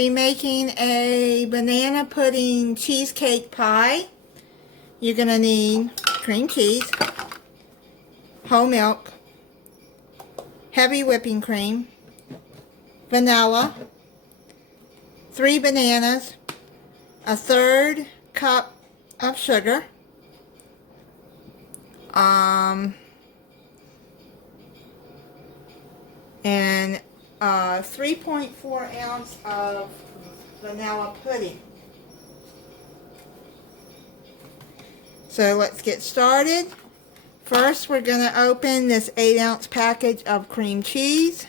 be making a banana pudding cheesecake pie. You're going to need cream cheese, whole milk, heavy whipping cream, vanilla, 3 bananas, a 1/3 cup of sugar, and 3.4 ounce of vanilla pudding. So let's get started. First, we're going to open this 8-ounce package of cream cheese.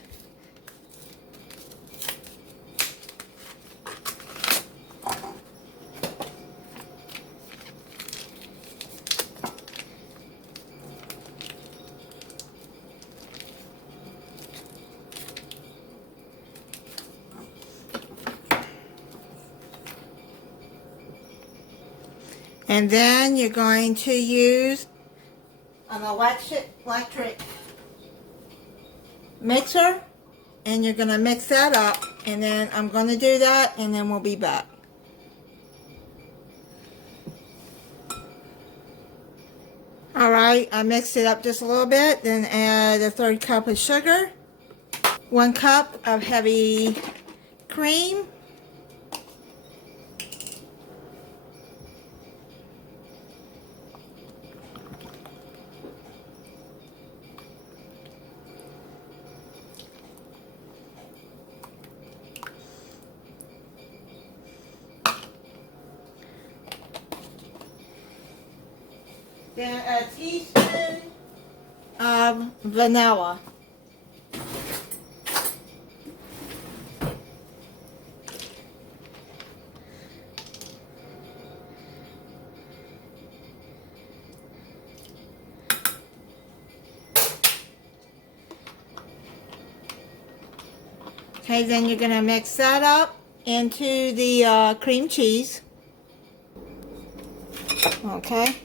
And then you're going to use an electric mixer, and you're going to mix that up, and then I'm going to do that, and then we'll be back. Alright, I mixed it up just a little bit, then add a 1/3 cup of sugar, 1 cup of heavy cream, then a teaspoon of vanilla. Okay, then you're going to mix that up into the cream cheese. Okay.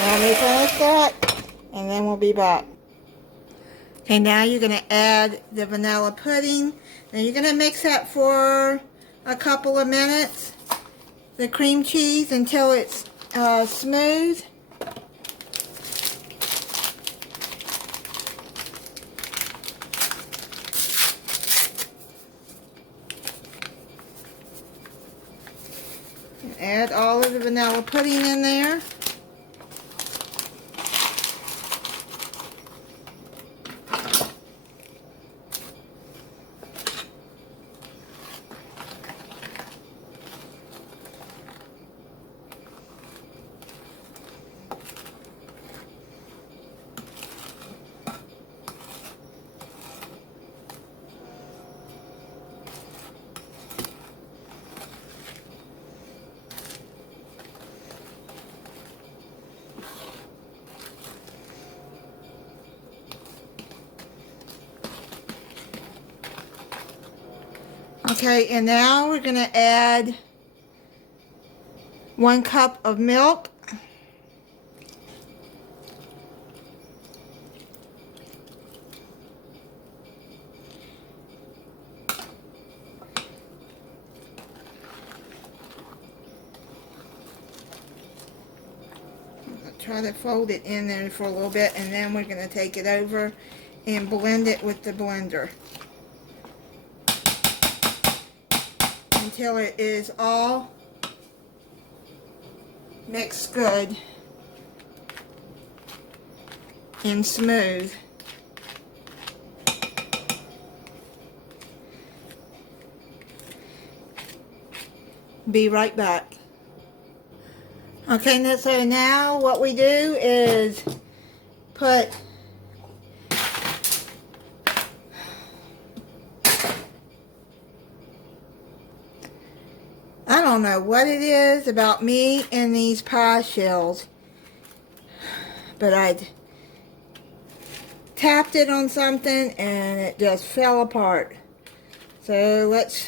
Let me finish that, and then we'll be back. Okay, now you're going to add the vanilla pudding. Then you're going to mix that for a couple of minutes, the cream cheese, until it's smooth. Add all of the vanilla pudding in there. Okay, and now we're going to add 1 cup of milk. Try to fold it in there for a little bit, and then we're going to take it over and blend it with the blender until it is all mixed good and smooth. Be right back. Okay, so now what we do is put I don't know what it is about me and these pie shells, but tapped it on something and it just fell apart. So let's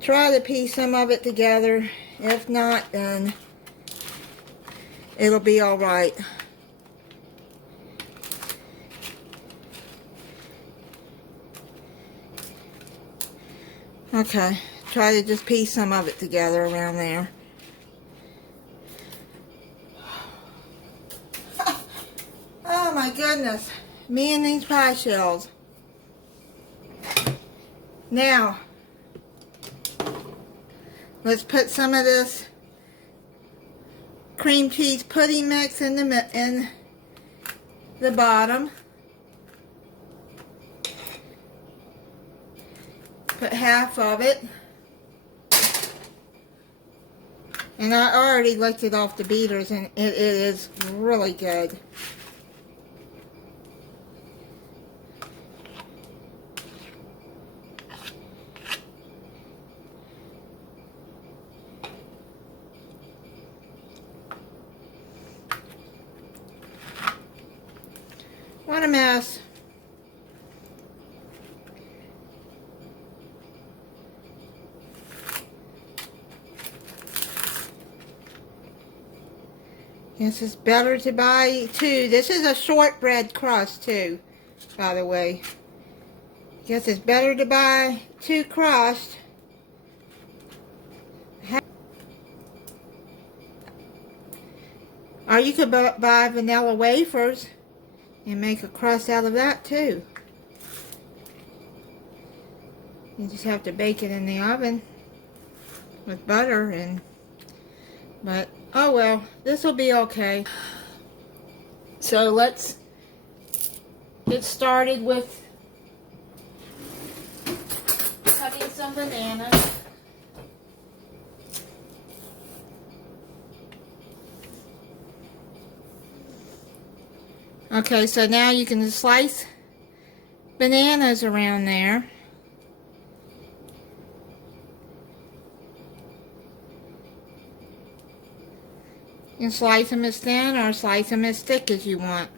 try to piece some of it together. If not, then it'll be all right. Okay, try to just piece some of it together around there. Oh my goodness, me and these pie shells. Now, let's put some of this cream cheese pudding mix in the bottom. Put half of it. And I already licked it off the beaters and it is really good. What a mess. This is better to buy too. This is a shortbread crust too, by the way. Guess it's better to buy 2 crusts. Or you could buy vanilla wafers and make a crust out of that too. You just have to bake it in the oven with butter but oh well, this will be okay. So let's get started with cutting some bananas. Okay, so now you can slice bananas around there. You can slice them as thin or slice them as thick as you want.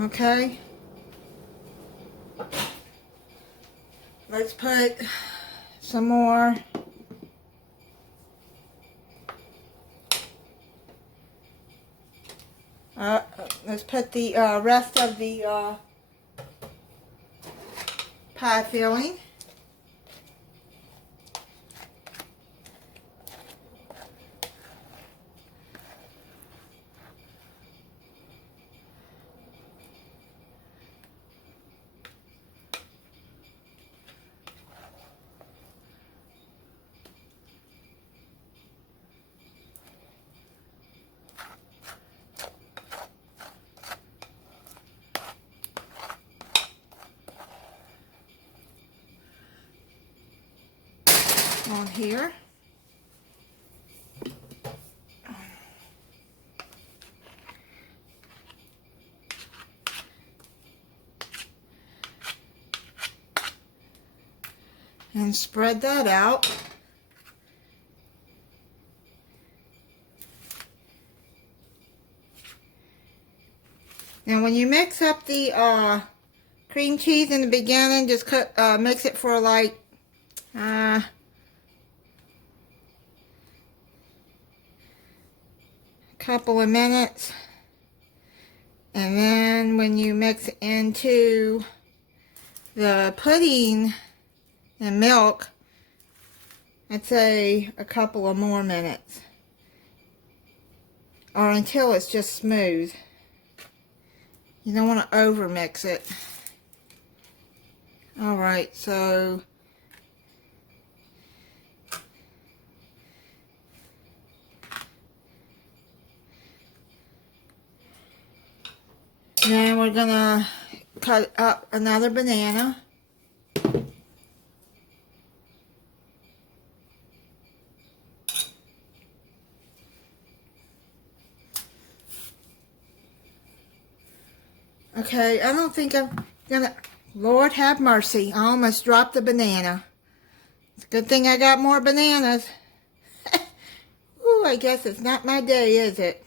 Okay. Let's put some more let's put the rest of the pie filling. On here. And spread that out. Now when you mix up the cream cheese in the beginning, just mix it for like couple of minutes, and then when you mix into the pudding and milk, I'd say a couple of more minutes, or until it's just smooth. You don't want to over mix it. Alright, so Then we're gonna cut up another banana. Okay, I don't think I'm gonna, Lord have mercy, I almost dropped the banana. It's a good thing I got more bananas. Ooh, I guess it's not my day, is it?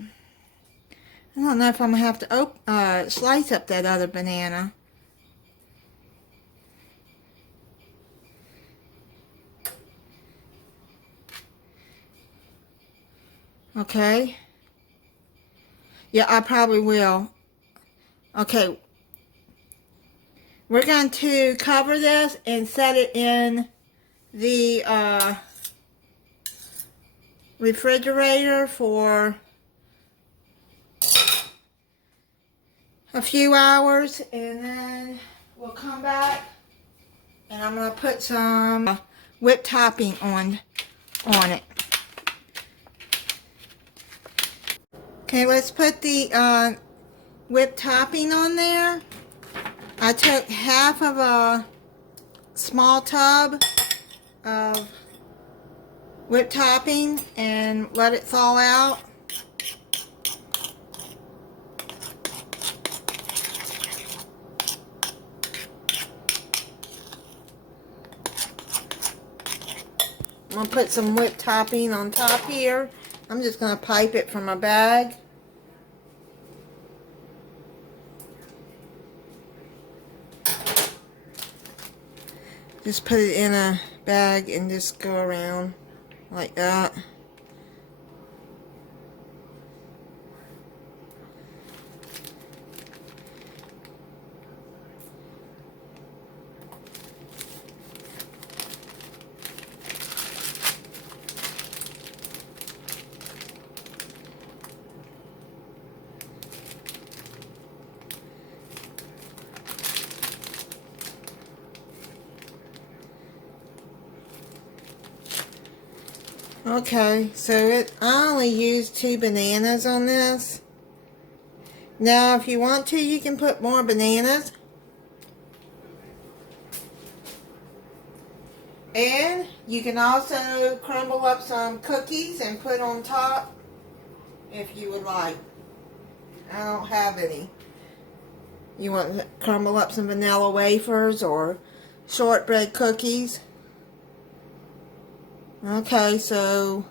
I don't know if I'm gonna have to slice up that other banana. Okay. Yeah, I probably will. Okay. We're going to cover this and set it in the refrigerator for a few hours, and then we'll come back and I'm going to put some whipped topping on it. Okay, let's put the whipped topping on there. I took half of a small tub of whipped topping and let it thaw out. I'm going to put some whipped topping on top here. I'm just going to pipe it from a bag. Just put it in a bag and just go around like that. Okay, so I only used 2 bananas on this. Now, if you want to, you can put more bananas. And you can also crumble up some cookies and put on top if you would like. I don't have any. You want to crumble up some vanilla wafers or shortbread cookies. Okay, so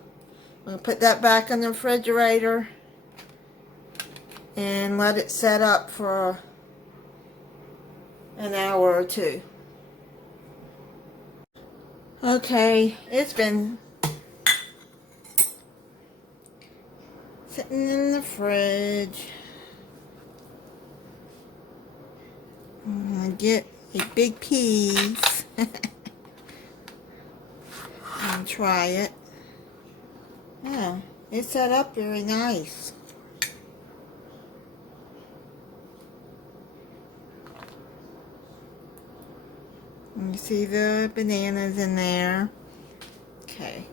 we'll put that back in the refrigerator and let it set up for an hour or 2. Okay, it's been sitting in the fridge. I'm gonna get a big piece and try it. Yeah, it's set up very nice. You see the bananas in there. Okay.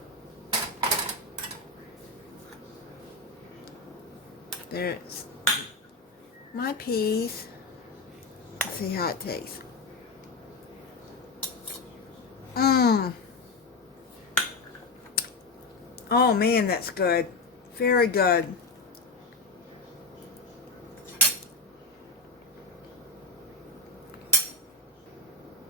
There's my piece. Let's see how it tastes. Oh man, that's good. Very good.